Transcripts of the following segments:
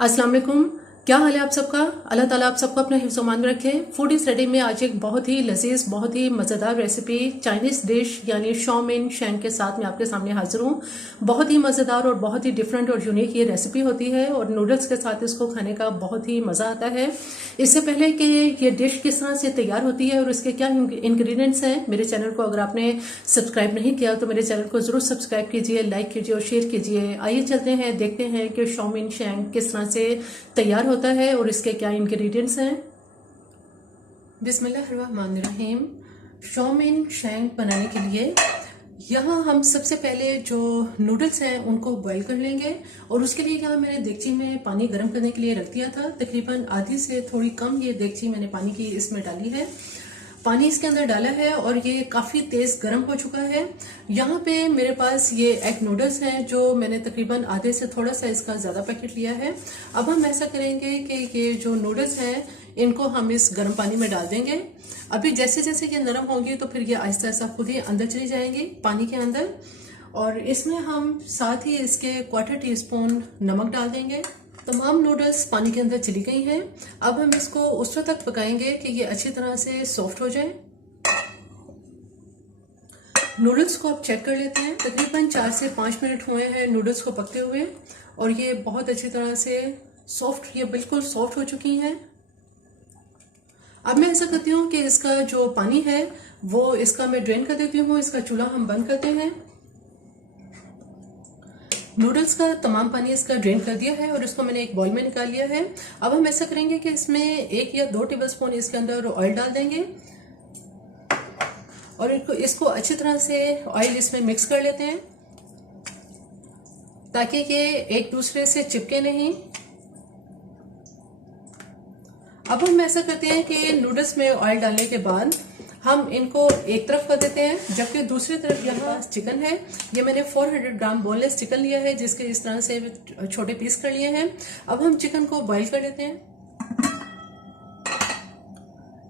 अस्सलाम वालेकुम। क्या हाल है आप सबका? अल्लाह ताला आप सबको अपने हिफ्ज़ मान में रखे। फूड इज रेडी में आज एक बहुत ही लजीज, बहुत ही मज़ेदार रेसिपी चाइनीज़ डिश यानी शॉमिन शेंग के साथ मैं आपके सामने हाजिर हूँ। बहुत ही मज़ेदार और बहुत ही डिफरेंट और यूनिक ये रेसिपी होती है और नूडल्स के साथ इसको खाने का बहुत ही मज़ा आता है। इससे पहले कि ये डिश किस तरह से तैयार होती है और इसके क्या इंग्रेडिएंट्स हैं, मेरे चैनल को अगर आपने सब्सक्राइब नहीं किया तो मेरे चैनल को ज़रूर सब्सक्राइब कीजिए, लाइक कीजिए और शेयर कीजिए। आइए चलते हैं, देखते हैं कि शॉमिन शेंग किस तरह से तैयार होता है और इसके क्या इंग्रेडिएंट्स हैं। बिस्मिल्लाहिर्रहमानिर्रहीम। शॉमिन शेंग बनाने के लिए यहाँ हम सबसे पहले जो नूडल्स हैं उनको बॉईल कर लेंगे और उसके लिए यहाँ मैंने देगची में पानी गर्म करने के लिए रख दिया था। तकरीबन आधी से थोड़ी कम ये देगची मैंने पानी की इसमें डाली है। पानी इसके अंदर डाला है और ये काफ़ी तेज़ गर्म हो चुका है। यहाँ पे मेरे पास ये एग नूडल्स हैं जो मैंने तकरीबन आधे से थोड़ा सा इसका ज़्यादा पैकेट लिया है। अब हम ऐसा करेंगे कि ये जो नूडल्स हैं इनको हम इस गर्म पानी में डाल देंगे। अभी जैसे जैसे ये नरम होंगी तो फिर ये आहिस्ता आहिस्ता खुद ही अंदर चली जाएंगी पानी के अंदर। और इसमें हम साथ ही इसके 1/4 टीस्पून नमक डाल देंगे। तमाम नूडल्स पानी के अंदर चली गई हैं। अब हम इसको उस वक्त तक पकाएंगे कि ये अच्छी तरह से सॉफ्ट हो जाए। नूडल्स को आप चेक कर लेते हैं। तकरीबन 4 से 5 मिनट हुए हैं नूडल्स को पकते हुए और ये बहुत अच्छी तरह से सॉफ्ट, ये बिल्कुल सॉफ्ट हो चुकी हैं। अब मैं ऐसा करती हूँ कि इसका जो पानी है वो इसका मैं ड्रेन कर देती हूँ। इसका चूल्हा हम बंद करते हैं। नूडल्स का तमाम पानी इसका ड्रेन कर दिया है और इसको मैंने एक बाउल में निकाल लिया है। अब हम ऐसा करेंगे कि इसमें 1 या 2 टेबलस्पून इसके अंदर ऑयल डाल देंगे और इसको अच्छी तरह से ऑयल इसमें मिक्स कर लेते हैं ताकि ये एक दूसरे से चिपके नहीं। अब हम ऐसा करते हैं कि नूडल्स में ऑयल डालने के बाद हम इनको एक तरफ कर देते हैं, जबकि दूसरी तरफ यहाँ चिकन है। ये मैंने 400 ग्राम बोनलेस चिकन लिया है जिसके इस तरह से छोटे पीस कर लिए हैं। अब हम चिकन को बॉईल कर लेते हैं।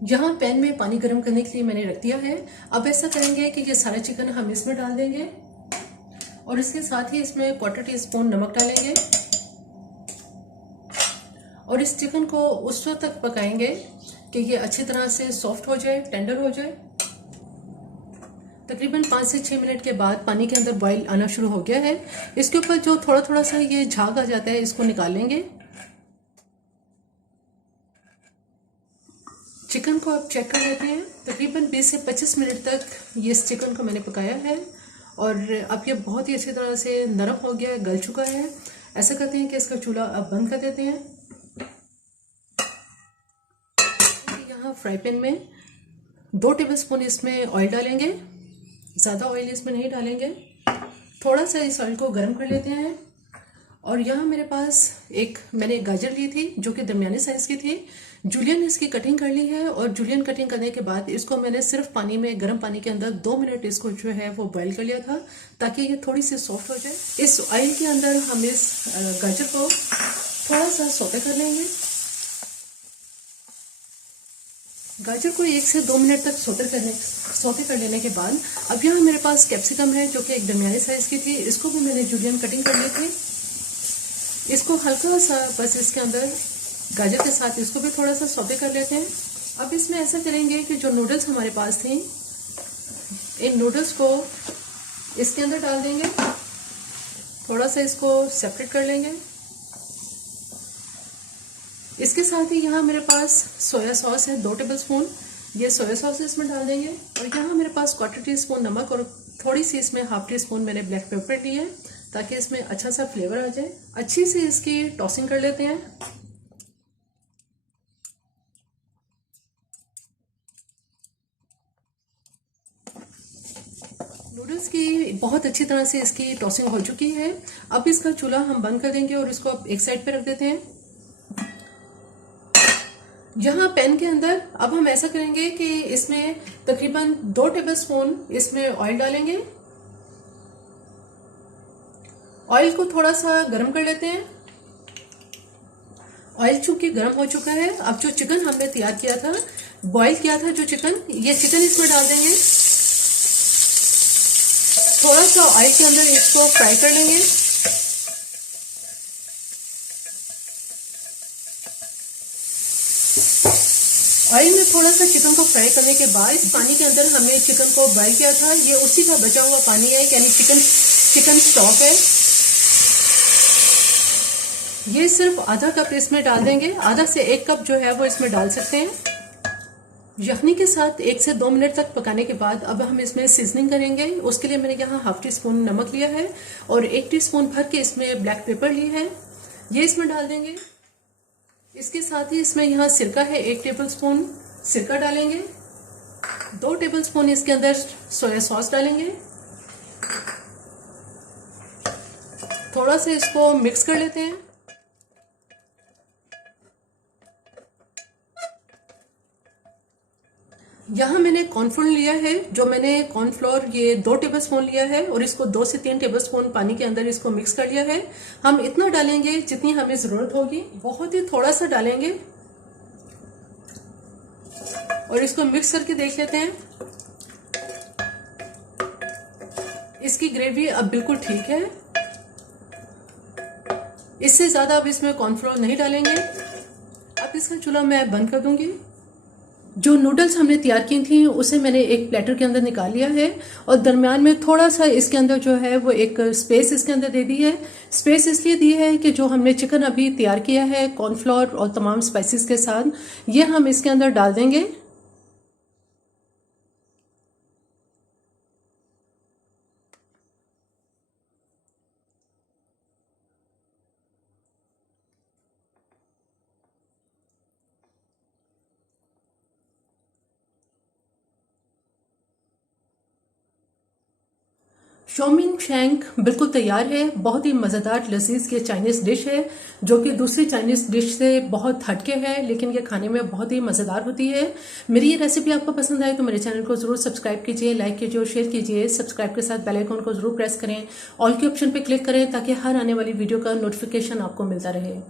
यहाँ पैन में पानी गर्म करने के लिए मैंने रख दिया है। अब ऐसा करेंगे कि ये सारा चिकन हम इसमें डाल देंगे और इसके साथ ही इसमें 1/4 टीस्पून नमक डालेंगे और इस चिकन को उस वक्त तक पकाएंगे कि ये अच्छी तरह से सॉफ्ट हो जाए, टेंडर हो जाए। तकरीबन 5 से 6 मिनट के बाद पानी के अंदर बॉईल आना शुरू हो गया है। इसके ऊपर जो थोड़ा थोड़ा सा ये झाग आ जाता है इसको निकाल लेंगे। चिकन को आप चेक कर लेते हैं। तकरीबन 20 से 25 मिनट तक ये इस चिकन को मैंने पकाया है और अब ये बहुत ही अच्छी तरह से नरम हो गया है, गल चुका है। ऐसा करते हैं कि इसका चूल्हा अब बंद कर देते हैं। यहाँ फ्राई पैन में 2 टेबलस्पून इसमें ऑयल डालेंगे। ज़्यादा ऑयल इसमें नहीं डालेंगे, थोड़ा सा इस ऑयल को गर्म कर लेते हैं। और यहाँ मेरे पास मैंने गाजर ली थी जो कि दरमियानी साइज़ की थी। जूलियन इसकी कटिंग कर ली है और जूलियन कटिंग करने के बाद इसको मैंने सिर्फ पानी में, गर्म पानी के अंदर 2 मिनट इसको जो है वो बॉईल कर लिया था ताकि ये थोड़ी सी सॉफ्ट हो जाए। इस ऑयल के अंदर हम इस गाजर को थोड़ा सा सौते कर लेंगे। गाजर को 1 से 2 मिनट तक सौते कर लेने के बाद अब यहाँ मेरे पास कैप्सिकम है जो कि एक दरमियानी साइज़ की थी। इसको भी मैंने जूलियन कटिंग कर ली थी। इसको हल्का सा बस इसके अंदर गाजर के साथ इसको भी थोड़ा सा सौते कर लेते हैं। अब इसमें ऐसा करेंगे कि जो नूडल्स हमारे पास थी, इन नूडल्स को इसके अंदर डाल देंगे, थोड़ा सा इसको सेपरेट कर लेंगे। इसके साथ ही यहाँ मेरे पास सोया सॉस है 2 टेबलस्पून। ये सोया सॉस इसमें डाल देंगे और यहाँ मेरे पास 1/4 टीस्पून नमक और थोड़ी सी इसमें 1/2 टीस्पून मैंने ब्लैक पेपर ली है ताकि इसमें अच्छा सा फ्लेवर आ जाए। अच्छी सी इसकी टॉसिंग कर लेते हैं। नूडल्स की बहुत अच्छी तरह से इसकी टॉसिंग हो चुकी है। अब इसका चूल्हा हम बंद कर देंगे और इसको अब एक साइड पे रख देते हैं। यहाँ पैन के अंदर अब हम ऐसा करेंगे कि इसमें तकरीबन 2 टेबलस्पून इसमें ऑयल डालेंगे। ऑयल को थोड़ा सा गर्म कर लेते हैं। ऑयल चूंकि गर्म हो चुका है, अब जो चिकन हमने तैयार किया था, बॉईल किया था जो चिकन, ये चिकन इसमें डाल देंगे। थोड़ा सा ऑयल के अंदर इसको फ्राई कर लेंगे। ऑयल में थोड़ा सा चिकन को फ्राई करने के बाद इस पानी के अंदर हमने चिकन को बॉईल किया था, ये उसी का बचा हुआ पानी है, यानी चिकन स्टॉक है। ये सिर्फ आधा कप इसमें डाल देंगे, आधा से 1 कप जो है वो इसमें डाल सकते हैं। यखनी के साथ 1 से 2 मिनट तक पकाने के बाद अब हम इसमें सीजनिंग करेंगे। उसके लिए मैंने यहाँ ½ टीस्पून नमक लिया है और 1 टीस्पून भर के इसमें ब्लैक पेपर ली है, ये इसमें डाल देंगे। इसके साथ ही इसमें यहाँ सिरका है, 1 टेबलस्पून सिरका डालेंगे। 2 टेबलस्पून इसके अंदर सोया सॉस डालेंगे। थोड़ा सा इसको मिक्स कर लेते हैं। यहाँ मैंने कॉर्नफ्लोर लिया है, जो मैंने कॉर्नफ्लोर ये 2 टेबलस्पून लिया है और इसको 2 से 3 टेबलस्पून पानी के अंदर इसको मिक्स कर लिया है। हम इतना डालेंगे जितनी हमें जरूरत होगी, बहुत ही थोड़ा सा डालेंगे और इसको मिक्स करके देख लेते हैं। इसकी ग्रेवी अब बिल्कुल ठीक है, इससे ज्यादा अब इसमें कॉर्नफ्लोर नहीं डालेंगे। अब इसका चूल्हा मैं बंद कर दूंगी। जो नूडल्स हमने तैयार की थी उसे मैंने एक प्लेटर के अंदर निकाल लिया है और दरमियान में थोड़ा सा इसके अंदर जो है वो एक स्पेस इसके अंदर दे दी है। स्पेस इसलिए दी है कि जो हमने चिकन अभी तैयार किया है कॉर्नफ्लोर और तमाम स्पाइसेस के साथ, ये हम इसके अंदर डाल देंगे। शोमिन शैंक बिल्कुल तैयार है। बहुत ही मज़ेदार लजीज ये चाइनीज़ डिश है, जो कि दूसरी चाइनीज़ डिश से बहुत हटके है, लेकिन ये खाने में बहुत ही मज़ेदार होती है। मेरी ये रेसिपी आपको पसंद आए तो मेरे चैनल को ज़रूर सब्सक्राइब कीजिए, लाइक कीजिए और शेयर कीजिए। सब्सक्राइब के साथ बेल आइकन को ज़रूर प्रेस करें, ऑल के ऑप्शन पर क्लिक करें ताकि हर आने वाली वीडियो का नोटिफिकेशन आपको मिलता रहे।